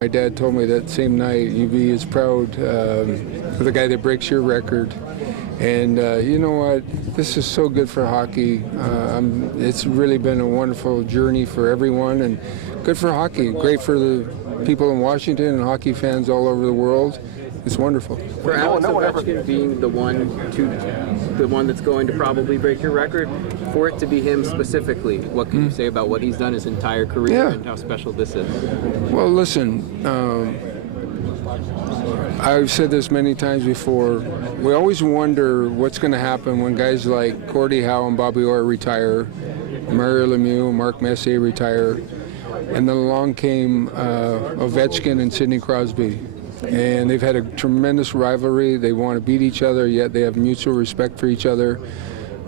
My dad told me that same night, you'd be as proud of the guy that breaks your record. And you know what? This is so good for hockey. It's really been a wonderful journey for everyone, and good for hockey. Great for the people in Washington and hockey fans all over the world. It's wonderful. For Alex Ovechkin being the one that's going to probably break your record, for it to be him specifically, what can you say about what he's done his entire career and how special this is? Well, listen, I've said this many times before. We always wonder what's going to happen when guys like Gordie, Howe, and Bobby Orr retire, Mario Lemieux, Mark Messier retire, and then along came Ovechkin and Sidney Crosby. And they've had a tremendous rivalry. They want to beat each other, yet they have mutual respect for each other.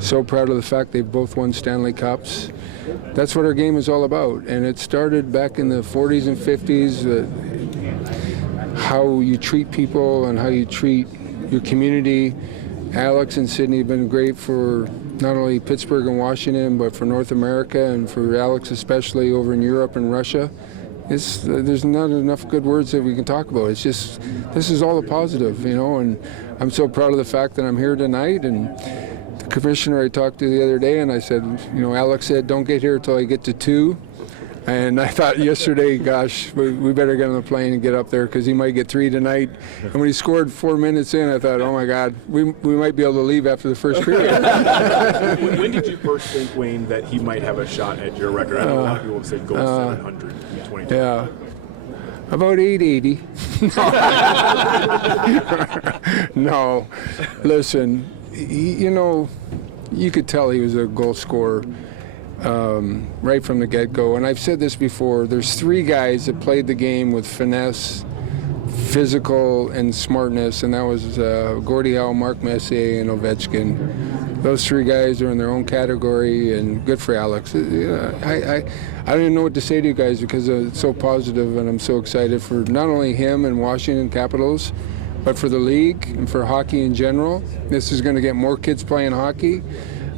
So proud of the fact they've both won Stanley Cups. That's what our game is all about. And it started back in the 40s and 50s, how you treat people and how you treat your community. Alex and Sidney have been great for not only Pittsburgh and Washington, but for North America, and for Alex especially over in Europe and Russia. There's not enough good words that we can talk about. It's just, this is all a positive, you know, and I'm so proud of the fact that I'm here tonight. And the commissioner I talked to the other day, and I said, you know, Alex said, don't get here until I get to 2. And I thought yesterday, gosh, we better get on the plane and get up there because he might get 3 tonight. And when he scored 4 minutes in, I thought, oh my God, we might be able to leave after the first period. When did you first think, Wayne, that he might have a shot at your record? I know a lot of people have said goal 700 in 2020. Yeah. About 880. No, listen, you know, you could tell he was a goal scorer. Right from the get-go. And I've said this before, there's 3 guys that played the game with finesse, physical, and smartness, and that was Gordie, Howe, Mark Messier, and Ovechkin. Those 3 guys are in their own category, and good for Alex. I don't even know what to say to you guys because it's so positive, and I'm so excited for not only him and Washington Capitals, but for the league and for hockey in general. This is going to get more kids playing hockey.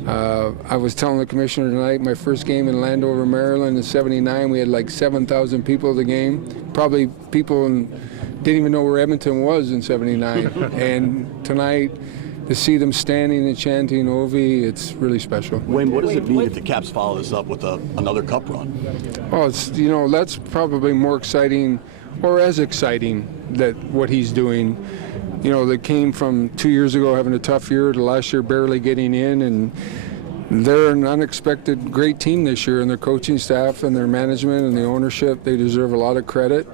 I was telling the commissioner tonight, my first game in Landover, Maryland in '79, we had like 7,000 people at the game. Probably people didn't even know where Edmonton was in '79. And tonight, to see them standing and chanting Ovi, it's really special. Wayne, what does it mean if the Caps follow this up with another cup run? Well, it's, you know, that's probably more exciting, or as exciting, that what he's doing. You know, they came from 2 years ago having a tough year to last year barely getting in, and they're an unexpected great team this year, and their coaching staff and their management and the ownership, they deserve a lot of credit.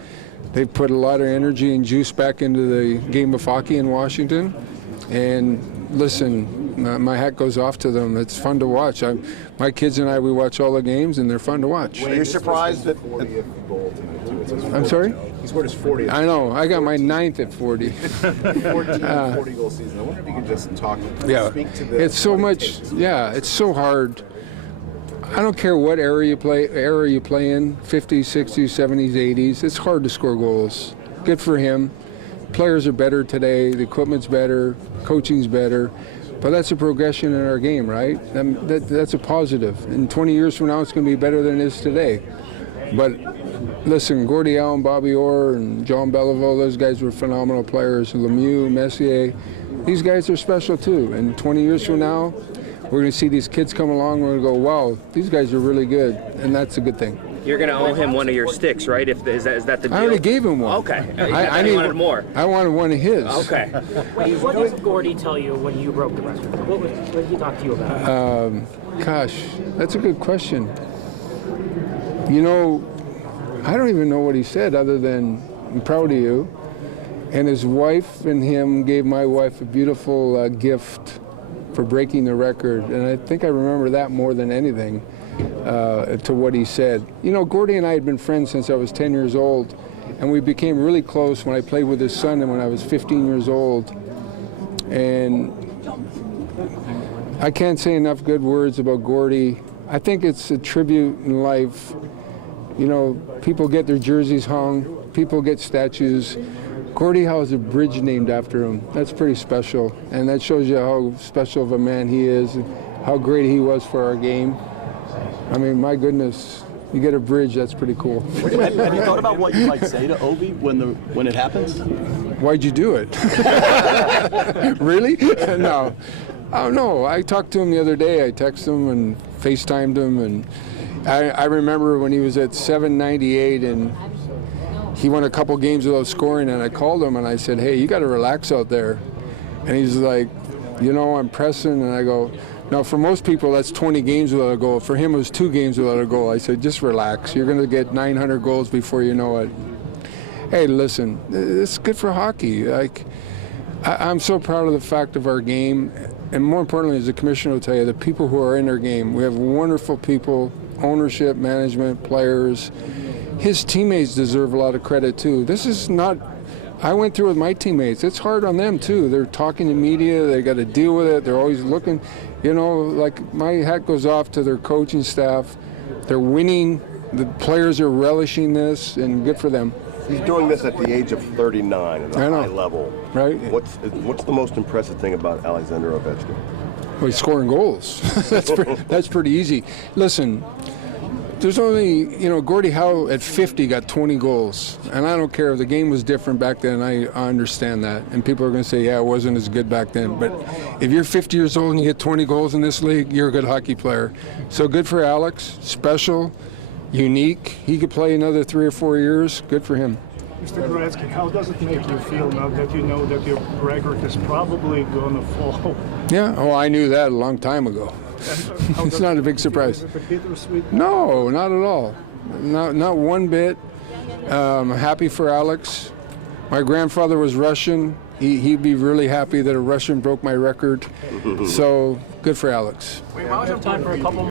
They've put a lot of energy and juice back into the game of hockey in Washington, and listen, my hat goes off to them. It's fun to watch. My kids and I, we watch all the games, and they're fun to watch. Were you surprised that... I'm sorry? He scored his 40th. I know. I got my 9th at 40. 40-goal season. I wonder if you could just speak to this. It's so much. Yeah, it's so hard. I don't care what era you play in, 50s, 60s, 70s, 80s. It's hard to score goals. Good for him. Players are better today. The equipment's better. Coaching's better. But that's a progression in our game, right? That's a positive. And 20 years from now, it's going to be better than it is today. But listen, Gordie Howe and Bobby Orr and John Belleville, those guys were phenomenal players. Lemieux, Messier, these guys are special too. And 20 years from now, we're going to see these kids come along. We're going to go, wow, these guys are really good. And that's a good thing. You're going to owe him one of your sticks, right? Is that the deal? I already gave him one. Okay. I wanted more. I wanted one of his. Okay. Wait, what did Gordie tell you when you broke the record? What did he talk to you about? Gosh, that's a good question. You know, I don't even know what he said other than, I'm proud of you. And his wife and him gave my wife a beautiful gift for breaking the record. And I think I remember that more than anything to what he said. You know, Gordie and I had been friends since I was 10 years old. And we became really close when I played with his son and when I was 15 years old. And I can't say enough good words about Gordie. I think it's a tribute in life. You know, people get their jerseys hung, people get statues. Gordie Howe has a bridge named after him. That's pretty special, and that shows you how special of a man he is and how great he was for our game. I mean, my goodness, you get a bridge. That's pretty cool. Have you thought about what you might say to Ovi when it happens? Why'd you do it? Really? No. Oh, no. I talked to him the other day. I texted him and FaceTimed him. And I remember when he was at 798 and he won a couple games without scoring. And I called him and I said, hey, you got to relax out there. And he's like, I'm pressing. And I go, now, for most people, that's 20 games without a goal. For him, it was 2 games without a goal. I said, just relax. You're going to get 900 goals before you know it. Hey, listen, it's good for hockey. Like, I'm so proud of the fact of our game. And more importantly, as the commissioner will tell you, the people who are in our game. We have wonderful people, ownership, management, players. His teammates deserve a lot of credit, too. This is not... I went through with my teammates. It's hard on them, too. They're talking to media. They got to deal with it. They're always looking. Like my hat goes off to their coaching staff. They're winning. The players are relishing this, and good for them. He's doing this at the age of 39 at a high level. Right. What's the most impressive thing about Alexander Ovechkin? Well, he's scoring goals. That's pretty easy. Listen, there's only, Gordie Howe at 50 got 20 goals. And I don't care if the game was different back then. I understand that. And people are going to say, yeah, it wasn't as good back then. But if you're 50 years old and you get 20 goals in this league, you're a good hockey player. So good for Alex. Special. Unique. He could play another 3 or 4 years. Good for him. Mr. Gretzky, how does it make you feel now that you know that your record is probably going to fall? Yeah, I knew that a long time ago. It's not a big surprise. Is it bittersweet? No, not at all. Not one bit. I'm happy for Alex. My grandfather was Russian. He'd be really happy that a Russian broke my record. So good for Alex. We have time for a couple